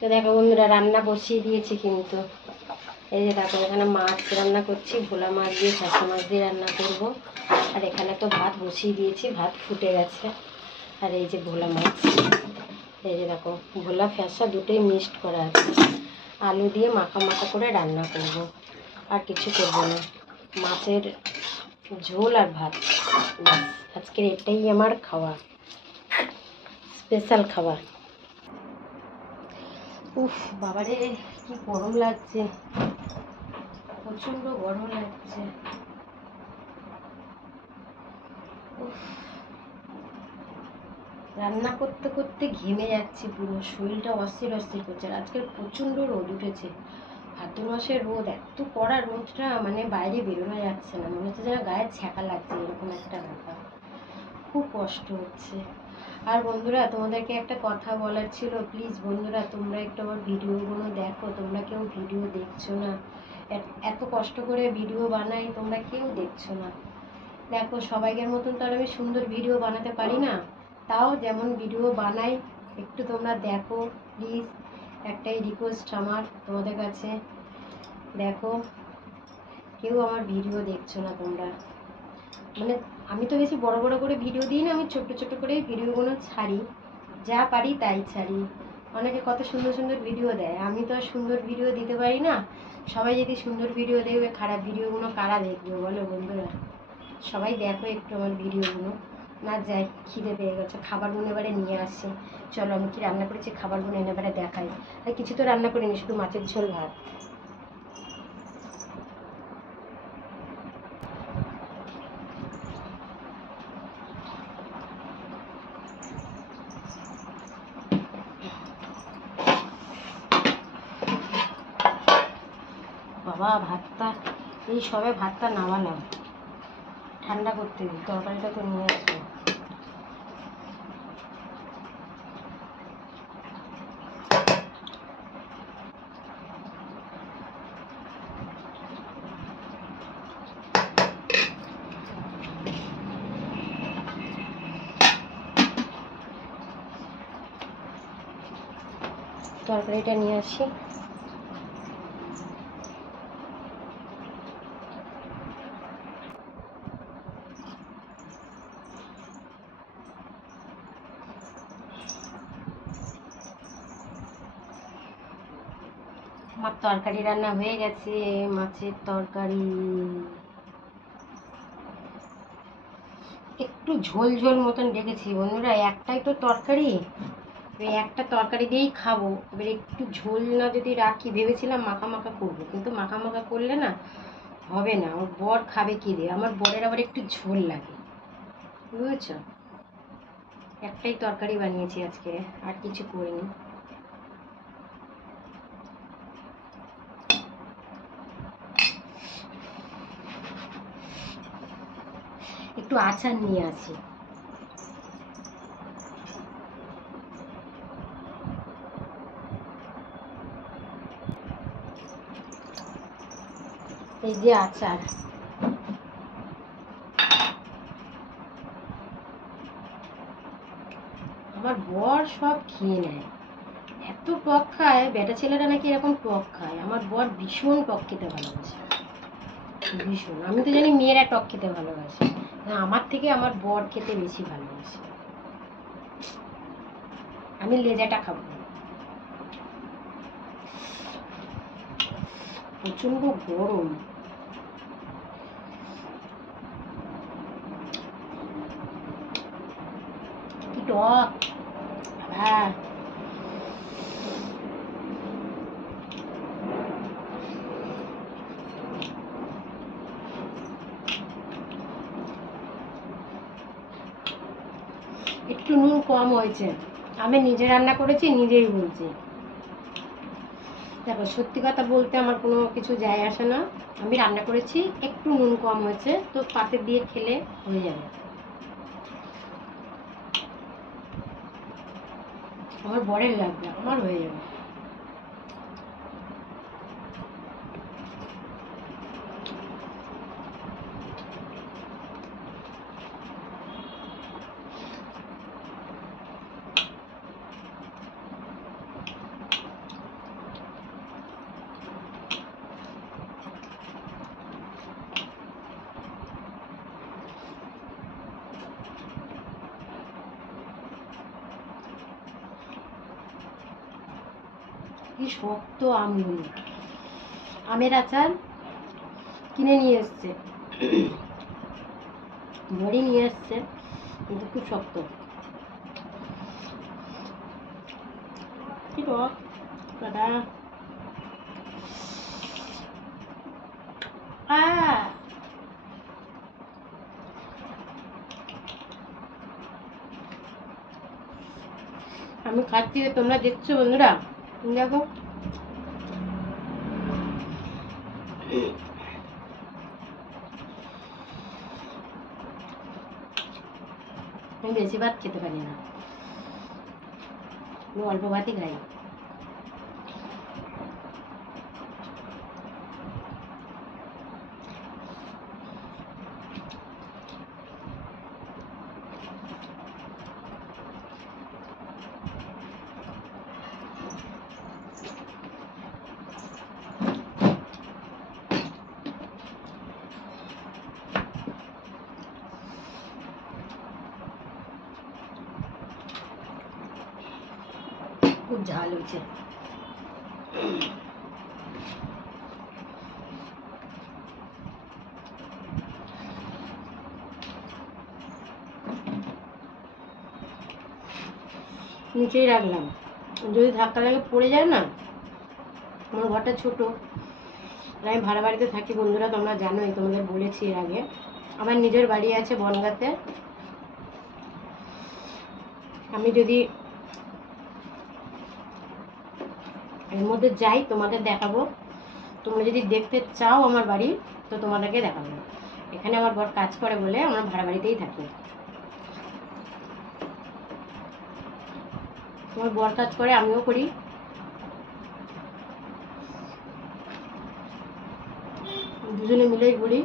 তো দেখো বন্ধুরা, রান্না বসিয়ে দিয়েছি কিন্তু। এই যে দেখো, এখানে মাছ রান্না করছি, ভোলা মাছ দিয়ে শাঁসা মাছ দিয়ে রান্না করব। আর এখানে তো ভাত বসিয়ে দিয়েছি, ভাত ফুটে গেছে। আর এই যে ভোলা মাছ, এই যে দেখো ভোলা ফ্যাসা দুটোই মিক্সড করা আছে। আলু দিয়ে মাখা মাখা করে রান্না করব, আর কিছু করব না। মাছের ঝোল আর ভাত, আজকের এটাই আমার খাওয়া, স্পেশাল খাবার। উফ বাবারে, কি গরম লাগছে, প্রচন্ড গরম লাগছে। উফ, রান্না করতে করতে ঘেমে যাচ্ছি পুরো, শরীরটা অস্থির অস্থির করছে। আর আজকে প্রচন্ড রোদ উঠেছে, ভাদ্র মাসের রোদ, এত কড়া রোদটা, মানে বাইরে বেরোনো যাচ্ছে না, মনে হচ্ছে যেন গায়ে ছ্যাঁকা লাগছে, এরকম একটা ব্যাপার। খুব কষ্ট হচ্ছে। আর বন্ধুরা, তোমাদেরকে একটা কথা বলার ছিল, প্লিজ বন্ধুরা তোমরা একটু আমার ভিডিওগুলো দেখো। তোমরা কেউ ভিডিও দেখছো না, এত কষ্ট করে ভিডিও বানাই, তোমরা কেউ দেখছো না। দেখো, সবাইকার মতন তো আর আমি সুন্দর ভিডিও বানাতে পারি না, তাও যেমন ভিডিও বানাই একটু তোমরা দেখো প্লিজ, একটাই রিকোয়েস্ট আমার তোমাদের কাছে। দেখো, কেউ আমার ভিডিও দেখছো না তোমরা। মানে আমি তো বেশি বড় বড় করে ভিডিও দিই না, আমি ছোট ছোট করে ভিডিওগুলো ছাড়ি, যা পারি তাই ছাড়ি। অনেকে কত সুন্দর সুন্দর ভিডিও দেয়, আমি তো আর সুন্দর ভিডিও দিতে পারি না। সবাই যদি সুন্দর ভিডিও দেখবে, খারাপ ভিডিওগুলো কারা দেখবে বলো বন্ধুরা? সবাই দেখো একটু আমার ভিডিওগুলো। না যাই, খিদে পেয়ে গেছে, খাবারগুলো এবারে নিয়ে আসছি। চলো, আমি কি রান্না করেছি খাবারগুলো এনে এবারে দেখাই। আর কিছু তো রান্না করিনি, শুধু মাছের ঝোল ভাত। বাবা, ভাতটা এই সবে ভাতটা নামালাম, ঠান্ডা করতে দিই, তরকারিটা তো নিয়ে আসবো। তরকারিটা নিয়ে আসি। আমার তরকারি রান্না হয়ে গেছে, মাছের তরকারি, একটু ঝোল ঝোল মতন রেখেছি বন্ধুরা, একটাই তো তরকারি, ওই একটা তরকারি দিয়েই খাবো। এবার একটু ঝোল না যদি রাখি, ভেবেছিলাম মাখা মাখা করবো, কিন্তু মাখা মাখা করলে না হবে না, আমার বর খাবে কি দিয়ে, আমার বরের আবার একটু ঝোল লাগে, বুঝেছ? একটাই তরকারি বানিয়েছি আজকে, আর কিছু করিনি। একটু আচার নিয়ে আসি। এই যে আচার, আমার বর সব খেয়ে নেয়, এত টক খায়, বেটা ছেলেরা নাকি এরকম টক খায়, আমার বর ভীষণ টক খেতে ভালোবাসে, ভীষণ। আমি তো জানি মেয়েরা টক খেতে ভালোবাসে, আমার থেকে আমার বর খেতে বেশি ভালোবাসে। আমি লেজাটা খাবো, প্রচন্ড গরম। কি টক, হ্যাঁ। একটু নুন কম হয়েছে, আমি নিজে রান্না করেছি, নিজেই বলছি। দেখো, সত্যি কথা বলতে আমার কোনো কিছু যায় আসে না, আমি রান্না করেছি, একটু নুন কম হয়েছে, তো পাতে দিয়ে খেলে হয়ে যাবে। আমার বরের লাগবে, আমার হয়ে যাবে। কি শক্ত আমগুলো। আমের আচার কিনে নিয়ে এসছে, বড়ি নিয়ে এসছে, কিন্তু খুব শক্ত। কি টক দাদা। আমি খাচ্ছি, তোমরা দেখছো বন্ধুরা? দেখো আমি বেশি ভাত খেতে পারি না, আমি অল্প ভাতই খাই। খুব ঝাল হয়েছে। নিচেই রাখলাম, যদি ধাক্কা লাগে পড়ে যায় না। আমার ঘরটা ছোট, আমি ভাড়া বাড়িতে থাকি বন্ধুরা, তোমরা জানোই, তোমাদের বলেছি এর আগে। আমার নিজের বাড়ি আছে বনগাঁতে। আমি যদি এর মধ্যে যাই তোমাদের দেখাবো। তোমরা যদি দেখতে চাও আমার বাড়ি, তো তোমাদেরকে দেখাবো। এখানে আমার বর কাজ করে বলে আমরা ভাড়া বাড়িতেই থাকি। আমার বর কাজ করে, আমিও করি। দুজনে মিলেই করি।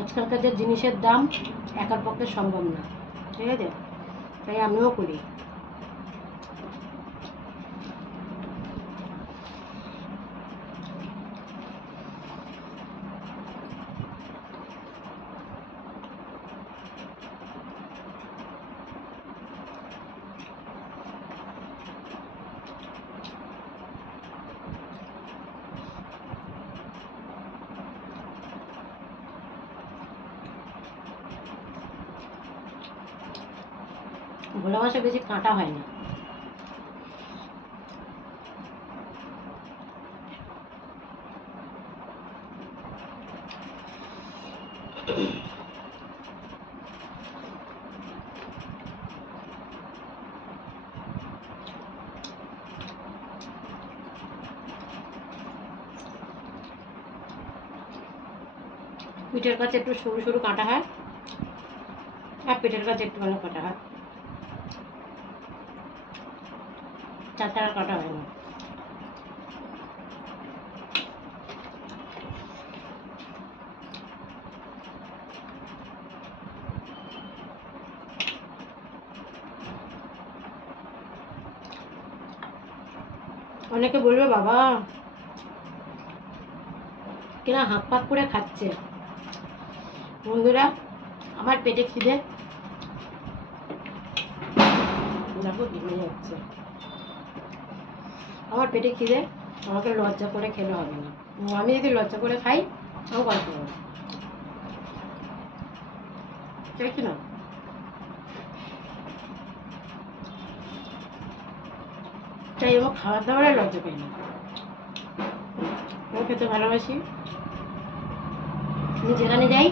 আজকালকার যে জিনিসের দাম একার পক্ষে সম্ভব না, ঠিক আছে? তাই আমিও করি। ভোলা মাছে বেশি কাঁটা হয় না। পিঠের কাছে একটু সরু সরু কাঁটা হয়, আর পেটের কাছে একটু ভালো কাঁটা হয়, তাছাড়া কাঁটা হয় না। অনেকে বলবে বাবা কিনা হাঁক পাক করে খাচ্ছে। বন্ধুরা, আমার পেটে খিদে, দেখো ঘেমে যাচ্ছে। আমার পেটে খিদে, আমাকে লজ্জা করে খেলে হবে না। আমি যদি লজ্জা করে খাই, আমি গল্প করবো, তাই কি না? তাই আমার খাবার দাবারে লজ্জা পাই না। আমি খেতে ভালোবাসি। আমি যেখানে যাই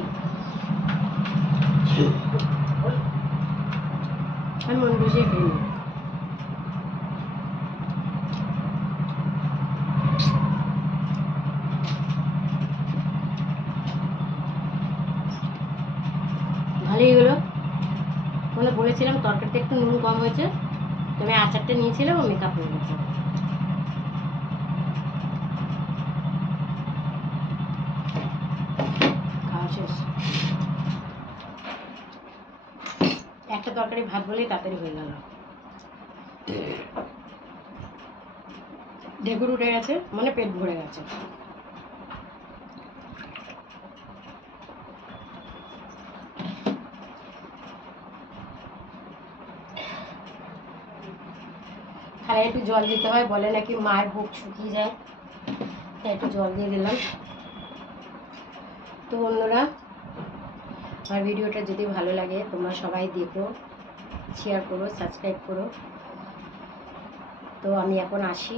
আমি মন বসিয়ে খেয়ে নিই। ভালোই হলো। মানে বলেছিলাম তরকারিতে একটু নুন কম হয়েছে, তবে আচারটা নিয়েছিলাম, মেকআপ হয়ে গেছে। খাওয়া শেষ। একটা তরকারি ভাত বলেই তাড়াতাড়ি হয়ে গেল। ঢেকুর উঠে গেছে, মানে পেট ভরে গেছে। গায়ে একটু জল দিতে হয়, বলে নাকি মায়ের বুক শুকিয়ে যায়, তাই একটু জল দিয়ে দিলাম। তো অন্যরা, আমার ভিডিওটা যদি ভালো লাগে তোমরা সবাই দেখো, শেয়ার করো, সাবস্ক্রাইব করো। তো আমি এখন আসি,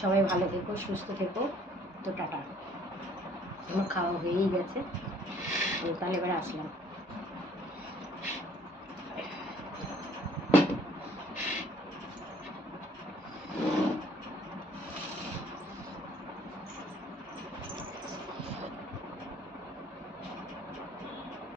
সবাই ভালো থেকো, সুস্থ থেকো। তো টাটা। আমার খাওয়া হয়েই গেছে, তো তাহলে এবারে আসলাম।